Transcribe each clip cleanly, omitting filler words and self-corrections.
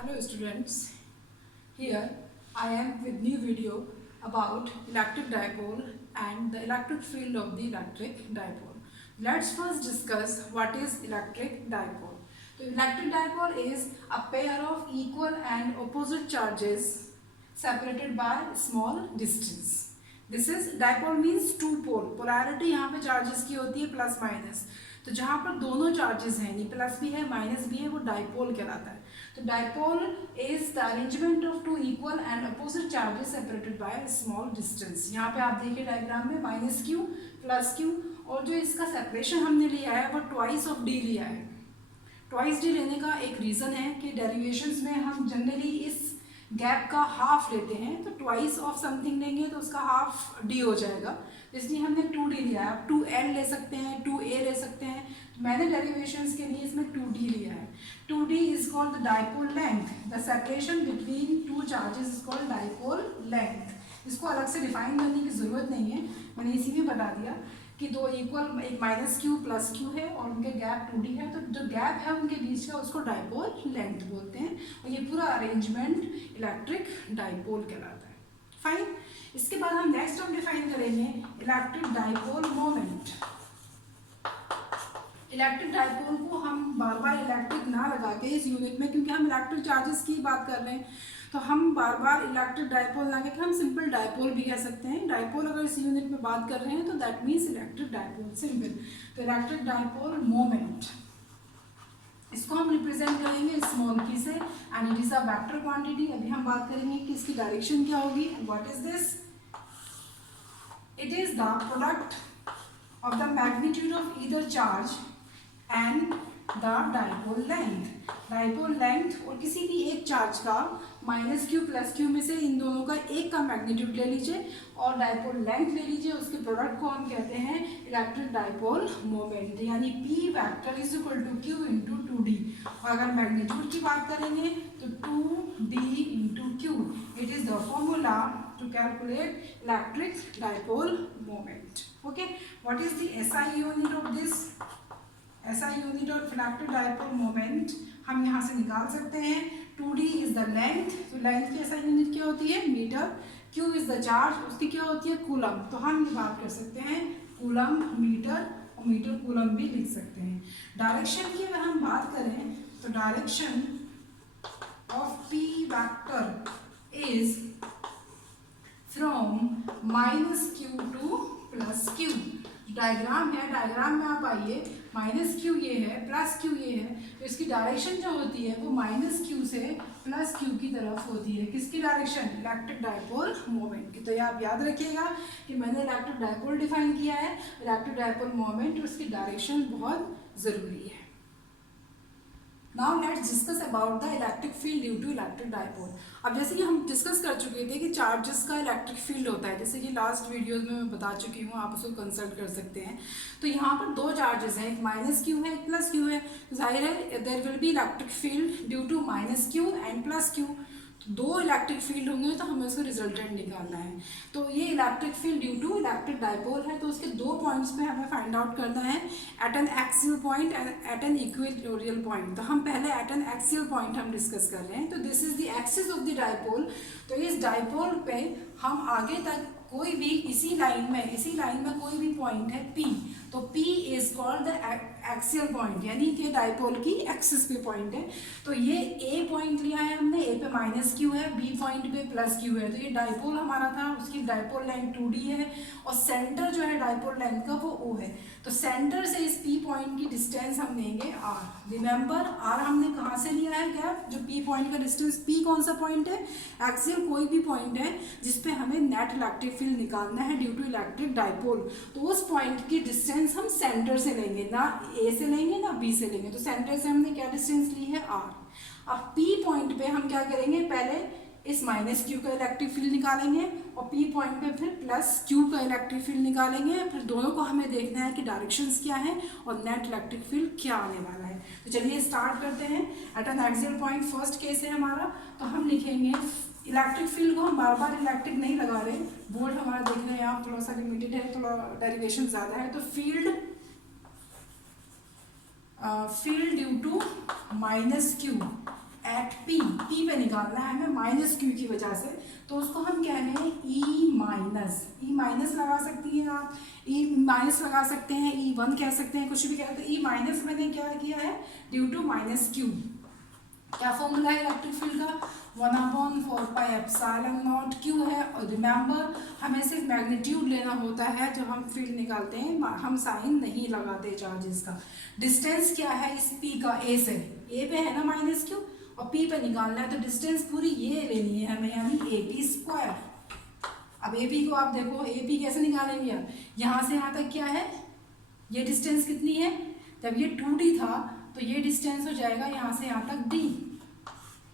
Hello students, here I am with new video about electric dipole and the electric field of the electric dipole. Let's first discuss what is electric dipole. So electric dipole is a pair of equal and opposite charges separated by small distance. This is dipole means two pole. Polarity यहाँ पे charges की होती है plus minus. तो जहाँ पर दोनों charges हैं, नहीं प्लस भी है माइनस भी है, वो डाइपोल कहलाता है. तो dipole is the arrangement of two equal and opposite charges separated by small distance. यहाँ पे आप देखिए डायग्राम में माइनस क्यू प्लस क्यू, और जो इसका सेपरेशन हमने लिया है वो ट्वाइस ऑफ डी लिया है. ट्वाइस डी लेने का एक रीज़न है कि डेरिवेशंस में हम जनरली इस गैप का हाफ लेते हैं, तो ट्वाइस ऑफ समथिंग लेंगे तो उसका हाफ डी हो जाएगा, इसलिए हमने 2d लिया है. आप 2l ले सकते हैं, 2a ले सकते हैं, तो मैंने डेरिवेशंस के लिए इसमें 2d लिया है. 2d is called the dipole length. The separation between two charges is called dipole length. इसको अलग से डिफाइन करने की ज़रूरत नहीं है, मैंने इसी में बता दिया कि दो इक्वल, एक माइनस क्यू प्लस क्यू है और उनके गैप 2d है, तो जो गैप है उनके बीच का उसको डाइपोल लेंथ बोलते हैं, और ये पूरा अरेंजमेंट इलेक्ट्रिक डाइपोल कहलाता है. फाइन. इसके बाद हम नेक्स्ट हम डिफाइन करेंगे electric dipole moment. Electric dipole को हम बार बार इलेक्ट्रिक ना लगा के इस यूनिट में, क्योंकि हम इलेक्ट्रिक चार्जेस की बात कर रहे हैं, तो हम बार बार इलेक्ट्रिक डाइपोल ना करके हम सिंपल डाइपोल भी कह सकते हैं. डाइपोल अगर इस यूनिट में बात कर रहे हैं तो that means electric dipole simple. तो इलेक्ट्रिक डाइपोल मोमेंट, इसको हम रिप्रेजेंट करेंगे स्मॉल p से, and it is a vector quantity. अभी हम बात करेंगे कि इसकी डायरेक्शन क्या होगी. What is this? It is the product of the magnitude of either charge and the dipole length. Dipole length और किसी भी एक चार्ज का माइनस क्यू प्लस क्यू में से इन दोनों का एक का मैग्नीट्यूड ले लीजिए और डाइपोल लेंथ ले लीजिए, उसके प्रोडक्ट को हम कहते हैं इलेक्ट्रिक डाइपोल मोमेंट. यानी p vector is equal to q into 2d. और अगर मैग्नीट्यूड की बात करेंगे तो 2d into q. It is the formula to calculate electric dipole moment. Okay, what is the SI unit of this? SI unit of electric dipole moment हम यहाँ से निकाल सकते हैं. 2d इज द लेंथ, तो लेंथ की SI unit क्या होती है? Metre. q is the charge, उसकी क्या होती है? कूलम. तो हम ये बात कर सकते हैं कूलम मीटर, और मीटर कूलम भी लिख सकते हैं. डायरेक्शन की अगर हम बात करें तो direction of p vector is from minus Q to plus Q. Diagram है, डायग्राम में आप आइए, माइनस क्यू ये है, प्लस क्यू ये है, तो इसकी डायरेक्शन जो होती है वो माइनस क्यू से प्लस क्यू की तरफ होती है. किसकी डायरेक्शन? इलेक्ट्रिक डाइपोल मोमेंट की. तो ये आप याद रखिएगा कि मैंने इलेक्ट्रिक डाइपोल डिफाइन किया है, इलेक्ट्रिक डाइपोल मोमेंट, उसकी डायरेक्शन बहुत ज़रूरी है. Now let's discuss about the electric field due to electric dipole. अब जैसे कि हम डिस्कस कर चुके थे कि चार्जेस का इलेक्ट्रिक फील्ड होता है, जैसे कि लास्ट वीडियोस में मैं बता चुकी हूँ, आप उसको कंसल्ट कर सकते हैं. तो यहाँ पर दो चार्जेस हैं, एक माइनस क्यू है, एक प्लस क्यू है. जाहिर है there will be electric field due to minus Q and plus Q. दो इलेक्ट्रिक फील्ड होंगे तो हमें उसका रिजल्टेंट निकालना है. तो ये electric field due to electric dipole है, तो उसके दो पॉइंट्स पे हमें फाइंड आउट करना है, at an axial point and at an equatorial point. तो हम पहले एट एन एक्सियल पॉइंट हम डिस्कस कर रहे हैं. तो this is the axis of the dipole. तो इस डाइपोल पे हम आगे तक कोई भी इसी लाइन में कोई भी पॉइंट है P, तो P is called the axial point, यानी कि डाइपोल की एक्सिस पे पॉइंट है. तो ये A पॉइंट लिया है हमने, A पे माइनस क्यू है, B पॉइंट पे प्लस क्यू है. तो ये डाइपोल हमारा था, उसकी डाइपोल लेंथ 2d है, और सेंटर जो है डाइपोल लेंथ का वो O है. तो सेंटर से इस P पॉइंट की डिस्टेंस हम लेंगे R. रिमेंबर R हमने कहाँ से लिया है गैप? जो P पॉइंट का डिस्टेंस, P कौन सा पॉइंट है? एक्सियल कोई भी पॉइंट है जिसपे हमें नेट इलेक्ट्रिक फील्ड निकालना है ड्यू टू इलेक्ट्रिक डाइपोल. तो उस पॉइंट की डिस्टेंस हम सेंटर से लेंगे, ना A से लेंगे ना B से लेंगे. तो सेंटर से हमने क्या डिस्टेंस ली है? R. अब P पॉइंट पे हम क्या करेंगे? पहले इस माइनस क्यू का इलेक्ट्रिक फील्ड निकालेंगे और P पॉइंट पे फिर प्लस क्यू का इलेक्ट्रिक फील्ड निकालेंगे. फिर दोनों को हमें देखना है कि डायरेक्शंस क्या है और नेट इलेक्ट्रिक फील्ड क्या आने वाला है. तो चलिए स्टार्ट करते हैं. At an axial point first case है हमारा, तो हम लिखेंगे इलेक्ट्रिक फील्ड को, हम बार बार इलेक्ट्रिक नहीं लगा रहे, बोर्ड हमारा देख रहे हैं आप, थोड़ा सा लिमिटेड है, थोड़ा डेरिवेशन ज़्यादा है. तो field due to minus Q at P पे निकालना है हमें माइनस क्यू की वजह से, तो उसको हम कह रहे हैं ई माइनस लगा सकती हैं आप, ई माइनस लगा सकते हैं, ई वन कह सकते हैं, कुछ भी कह सकते हैं। ई माइनस मैंने क्या किया है, ड्यू टू माइनस क्यू। क्या फॉर्मूला है इलेक्ट्रिक फील्ड का, 1/4πε0 क्यू है। और रिमेंबर हमें सिर्फ मैग्नीट्यूड लेना होता है जब हम फील्ड निकालते हैं, हम साइन नहीं लगाते चार्जेस का। डिस्टेंस क्या है इस पी का, ए से, ए पे है ना माइनस क्यू, और पी पे निकालना है, तो डिस्टेंस पूरी ये लेनी है हमें, यानी ए पी स्क्वायर। अब ए पी को आप देखो, ए पी कैसे निकालेंगे आप, यहाँ से यहाँ तक क्या है, ये डिस्टेंस कितनी है, जब ये 2D था तो ये डिस्टेंस हो जाएगा यहाँ से यहाँ तक d,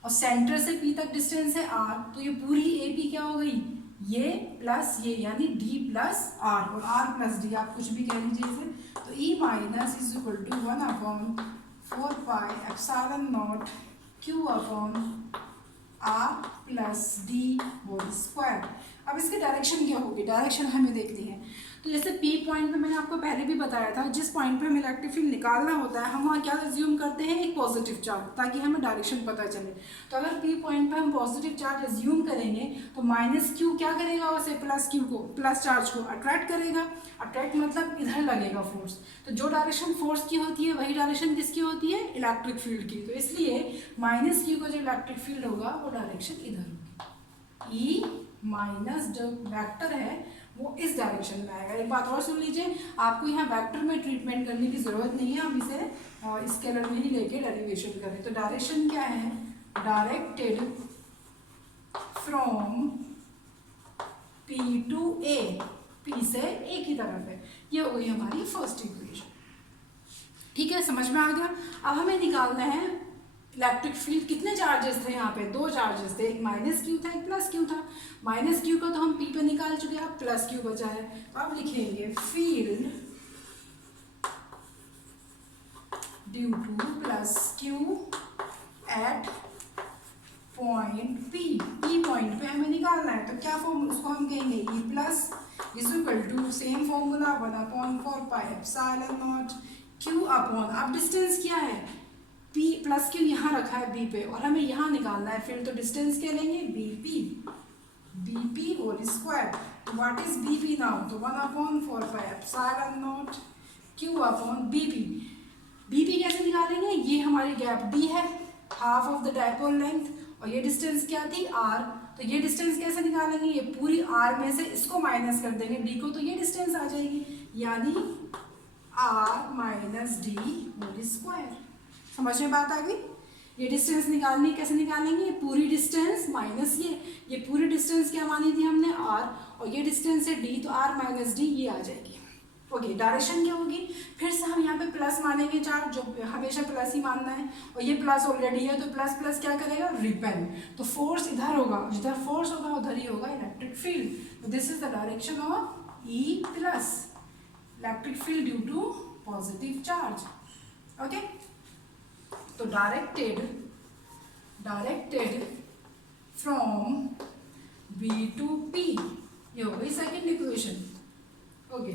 और सेंटर से p तक डिस्टेंस है r, तो ये पूरी AP क्या हो गई, ये प्लस ये, यानी d प्लस r, और r प्लस d आप कुछ भी कह लीजिए इसे। तो E minus is equal to 1/4πε0 q upon r plus d whole square. अब इसकी डायरेक्शन क्या होगी, डायरेक्शन हमें देखनी है। तो जैसे P पॉइंट पे मैंने आपको पहले भी बताया था, जिस पॉइंट पे हमें इलेक्ट्रिक फील्ड निकालना होता है हम वहाँ क्या एज्यूम करते हैं, एक पॉजिटिव चार्ज, ताकि हमें डायरेक्शन पता चले। तो अगर P पॉइंट पे हम पॉजिटिव चार्ज एज्यूम करेंगे तो माइनस क्यू क्या करेगा, उसे प्लस क्यू को, प्लस चार्ज को अट्रैक्ट करेगा। अट्रैक्ट मतलब इधर लगेगा फोर्स, तो जो डायरेक्शन फोर्स की होती है वही डायरेक्शन किसकी होती है, इलेक्ट्रिक फील्ड की। तो इसलिए माइनस क्यू का जो इलेक्ट्रिक फील्ड होगा वो डायरेक्शन इधर होगी। ई माइनस जो वेक्टर है वो इस डायरेक्शन में आएगा। एक बात और सुन लीजिए, आपको यहाँ वेक्टर में ट्रीटमेंट करने की ज़रूरत नहीं है, हम इसे स्केलर में ही लेके डेरिवेशन करें। तो डायरेक्शन क्या है, directed from P to A, P से A की तरफ है, ये हो गई हमारी फर्स्ट इक्वेशन। ठीक है, समझ में आ गया। अब हमें निकालना है इलेक्ट्रिक फील्ड, कितने चार्जेस थे यहाँ पे, दो चार्जेस थे, एक माइनस क्यू था एक प्लस क्यू था। माइनस क्यू का तो हम पी पे निकाल चुके हैं, अब प्लस क्यू बचा है। तो अब लिखेंगे field due to plus Q at point P point पे हमें निकालना है। तो क्या फॉर्म, उसको हम कहेंगे E plus is equal to same formula 1/4πε0 Q upon, अब डिस्टेंस क्या है, P प्लस क्यू यहाँ रखा है B पे, और हमें यहाँ निकालना है फिर, तो डिस्टेंस क्या लेंगे, BP होल स्क्वायर। तो व्हाट इज BP नाउ, तो 1/4πε0 क्यू अपॉन BP कैसे निकालेंगे, ये हमारी गैप D है, half of the dipole length, और ये डिस्टेंस क्या थी R, तो ये डिस्टेंस कैसे निकालेंगे, ये पूरी R में से इसको माइनस कर देंगे D को, तो ये डिस्टेंस आ जाएगी, यानी R minus D whole square. समझ में बात आ गई। ये डिस्टेंस निकालनी कैसे निकालेंगे, ये पूरी डिस्टेंस माइनस ये पूरी डिस्टेंस क्या मानी थी हमने R, और ये डिस्टेंस है D, तो R माइनस D ये आ जाएगी। ओके, डायरेक्शन क्या होगी, फिर से हम यहाँ पे प्लस मानेंगे चार्ज, जो हमेशा प्लस ही मानना है, और ये प्लस ऑलरेडी है, तो प्लस प्लस क्या करेगा, रिपेल, तो फोर्स इधर होगा, जिधर फोर्स होगा उधर ही होगा इलेक्ट्रिक फील्ड। तो this is the direction of E plus electric field due to positive charge. Okay, तो directed from B to P, ये हो गई सेकेंड इक्वेशन। ओके,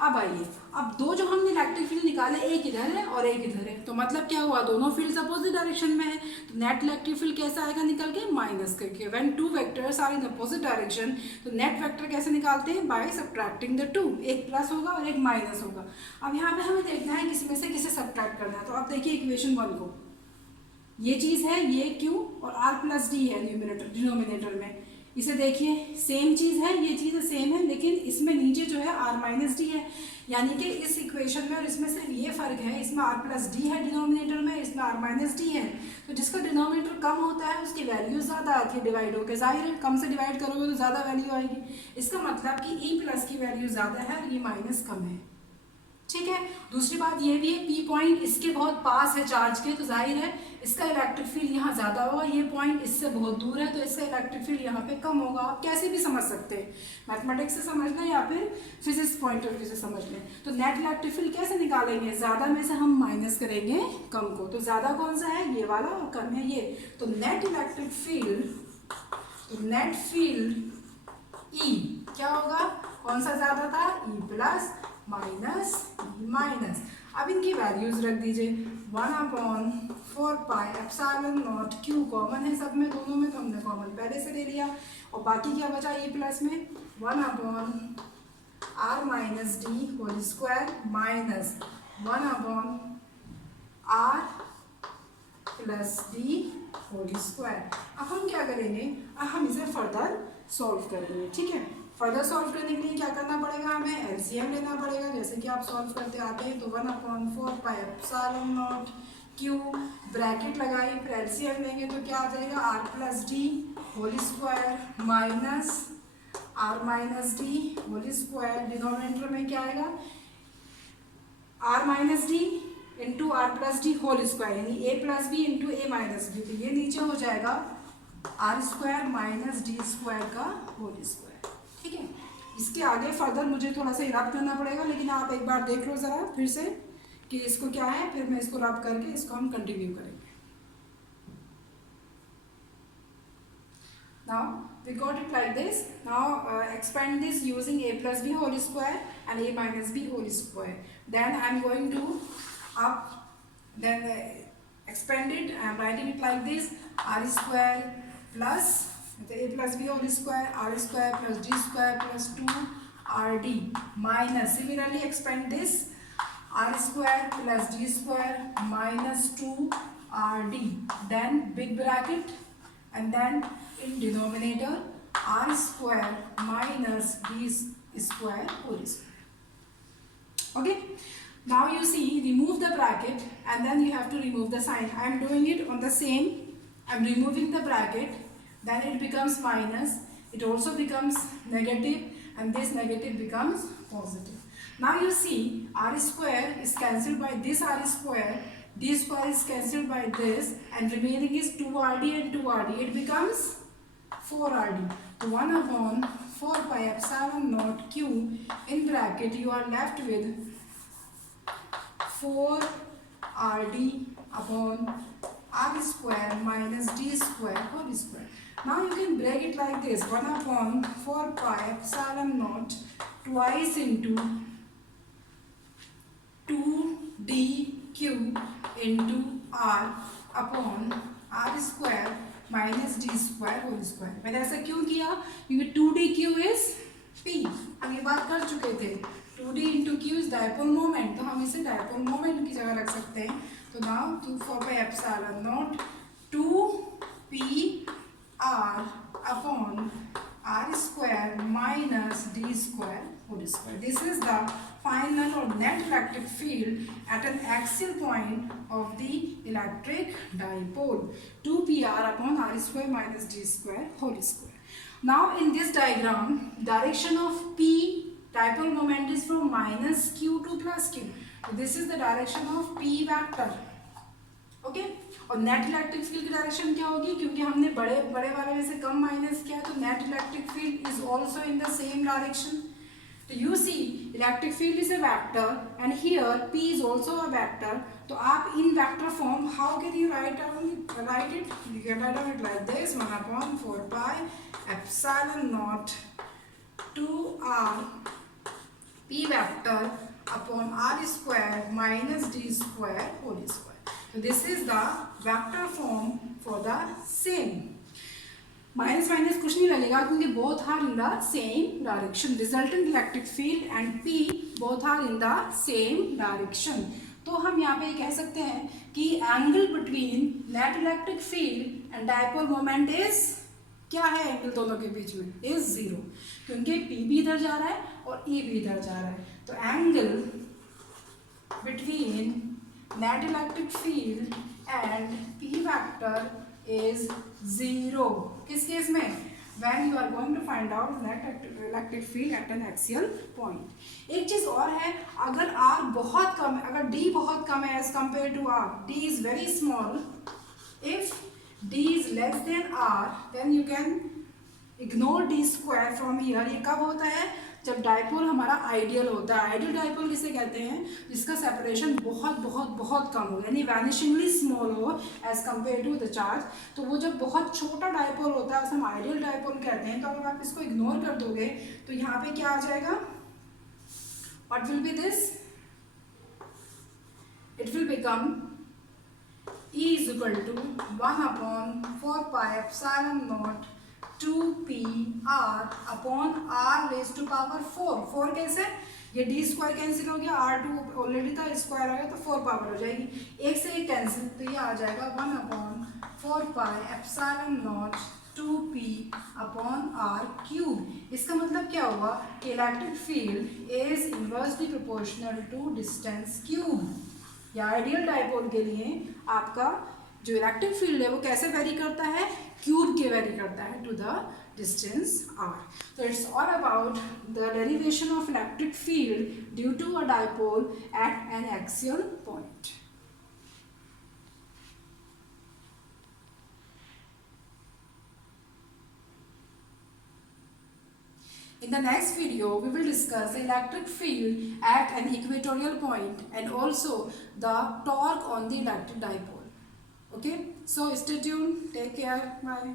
अब आइए, अब दो जो हमने इलेक्ट्रिक फील्ड निकाले, एक इधर है और एक इधर है, तो मतलब क्या हुआ, दोनों फील्ड्स अपोजिट डायरेक्शन में है, तो नेट इलेक्ट्रिक फील्ड कैसा आएगा निकल के, माइनस करके। When two vectors are in opposite direction, तो नेट वेक्टर कैसे निकालते हैं, बाय सब्ट्रैक्टिंग द टू, एक प्लस होगा और एक माइनस होगा। अब यहाँ पे हमें देखना है किसी में से किसे सब्ट्रैक्ट करना है। तो आप देखिए इक्वेशन 1 को, ये चीज़ है, ये Q और R प्लस D है डिनोमिनेटर में, इसे देखिए सेम चीज़ है, ये चीज़ सेम है, लेकिन इसमें नीचे जो है R माइनस डी है, यानी कि इस इक्वेशन में और इसमें सिर्फ ये फ़र्क है, इसमें R प्लस डी है डिनोमिनेटर में, इसमें R माइनस डी है। तो जिसका डिनोमिनेटर कम होता है उसकी वैल्यू ज़्यादा आती है डिवाइड होकर, जाहिर है कम से डिवाइड करोगे तो ज़्यादा वैल्यू आएगी। इसका मतलब कि E प्लस की वैल्यू ज़्यादा है और ये माइनस कम है। ठीक है, दूसरी बात ये भी है, P पॉइंट इसके बहुत पास है चार्ज के, तो जाहिर है इसका इलेक्ट्रिक फील्ड यहाँ ज़्यादा होगा, ये पॉइंट इससे बहुत दूर है तो इसका इलेक्ट्रिक फील्ड यहाँ पे कम होगा। आप कैसे भी समझ सकते हैं, मैथमेटिक्स से समझना या फिर फिजिक्स पॉइंट ऑफ व्यू से समझ लें। तो नेट इलेक्ट्रिक फील्ड कैसे निकालेंगे, ज़्यादा में से हम माइनस करेंगे कम को, तो ज़्यादा कौन सा है, ये वाला, और कम है ये। तो net electric field, net field E क्या होगा, कौन सा ज़्यादा था, E plus minus E minus. अब इनकी वैल्यूज रख दीजिए, 1/4πε0 4 pi epsilon naught Q, common है सब में, दोनों में, तो हमने कॉमन पहले से ले लिया, और बाकी क्या बचा ये प्लस में 1 upon R minus D whole square minus 1 upon R plus D whole square. अब हम क्या करेंगे, अब हम इसे फर्दर सॉल्व करेंगे, ठीक है। फर्दर सॉल्व करने के लिए क्या करना पड़ेगा, हमें एलसीएम लेना पड़ेगा, जैसे कि आप सॉल्व करते आते हैं। तो 1 upon 4 pi epsilon naught Q, bracket लगाई, फिर एलसीएम लेंगे तो क्या आ जाएगा, R plus D whole square minus R minus D whole square, denominator में क्या आएगा, R minus D into R plus D whole square, यानी A plus B into A minus B, तो ये नीचे हो जाएगा R square minus D square का होल स्क्वायर, ठीक है। इसके आगे फर्दर मुझे थोड़ा सा रब करना पड़ेगा, लेकिन आप एक बार देख लो ज़रा फिर से कि इसको क्या है, फिर मैं इसको रब करके इसको हम कंटिन्यू करेंगे। Now we got it like this. Now expand this using a plus b whole square and a minus b whole square. Then I am going to up, then expand it. I am writing it like this: r square plus a plus b whole square, r square plus d square plus 2rd minus, similarly expand this, r square plus d square minus 2rd, then big bracket, and then in denominator r square minus d square whole square. Okay, now you see, remove the bracket and then you have to remove the sign. I am doing it on the same. I am removing the bracket, then it becomes minus, it also becomes negative, and this negative becomes positive. Now you see, r square is cancelled by this r square, d square is cancelled by this, and remaining is 2rd and 2rd, it becomes 4rd. So 1 upon 4 pi epsilon naught q, in bracket you are left with 4rd upon r square minus d square whole square. Now you can break it like this: 1 upon 4 pi epsilon naught twice into 2dq into r upon r square minus D square whole square. मैंने ऐसा क्यों किया, क्योंकि 2dq is p, हम ये बात कर चुके थे। 2d into Q is dipole moment, तो हम इसे डायपोल मोमेंट की जगह रख सकते हैं। तो now 2 4 pi epsilon naught 2p r upon r square minus d square whole square. This is the final or net electric field at an axial point of the electric dipole, 2pr upon r square minus d square whole square. Now in this diagram, direction of p dipole moment is from minus q to plus q. So this is the direction of p vector. Okay, और net electric field की direction क्या होगी, क्योंकि हमने बड़े वाले में से कम माइनस किया, तो net electric field is also in the same direction. तो you see, electric field is a vector and here p is also a vector. तो आप in vector form how can you write it, you can write it like this: 1 upon 4 pi epsilon naught 2r p vector upon r square minus d square whole square. So this is the vector form for the same. Minus minus कुछ नहीं लगेगा, क्योंकि both are in the same direction. Resultant electric field and P both are in the same direction. तो हम यहाँ पे कह सकते हैं कि angle between net electric field and dipole moment is, क्या है एंगल दोनों के बीच में, इज 0, क्योंकि P भी इधर जा रहा है और E भी इधर जा रहा है। तो angle between net electric field and p vector is 0. किस केस में, when you are going to find out net electric field at an axial point. एक चीज और है, अगर r बहुत कम है, अगर d बहुत कम है as compared to r, d is very small, if d is less than r, then you can ignore d square from here. ये कब होता है, जब डायपोल हमारा आइडियल होता है। आइडियल डायपोल किसे कहते हैं, जिसका सेपरेशन बहुत बहुत बहुत कम हो, यानी वैनिशिंगली स्मॉल हो as compare to the charge. तो वो जब बहुत छोटा डायपोल होता है उसे हम आइडियल डायपोल कहते हैं। तो अगर आप इसको इग्नोर कर दोगे तो यहाँ पे क्या आ जाएगा, what will be this, it will become E is equal to 1 upon 4 pi epsilon naught 2p r upon r raise to power 4 कैसे, ये d स्क्वायर कैंसिल हो गया, r2 ऑलरेडी था, स्क्वायर आ गया तो 4 पावर हो जाएगी, एक से एक कैंसिल, तो ये आ जाएगा 1 upon 4 pi epsilon naught 2p upon r cube. इसका मतलब क्या हुआ, electric field is inversely proportional to distance cube. या आइडियल डाइपोल के लिए आपका जो इलेक्ट्रिक फील्ड है वो कैसे वेरी करता है, क्यूब के वेरी करता है टू द डिस्टेंस r। तो it's all about the derivation of electric field due to a dipole at an axial point. In the next video, we will discuss the electric field at an equatorial point and also the torque on the electric dipole. Okay, so stay tuned. Take care. Bye.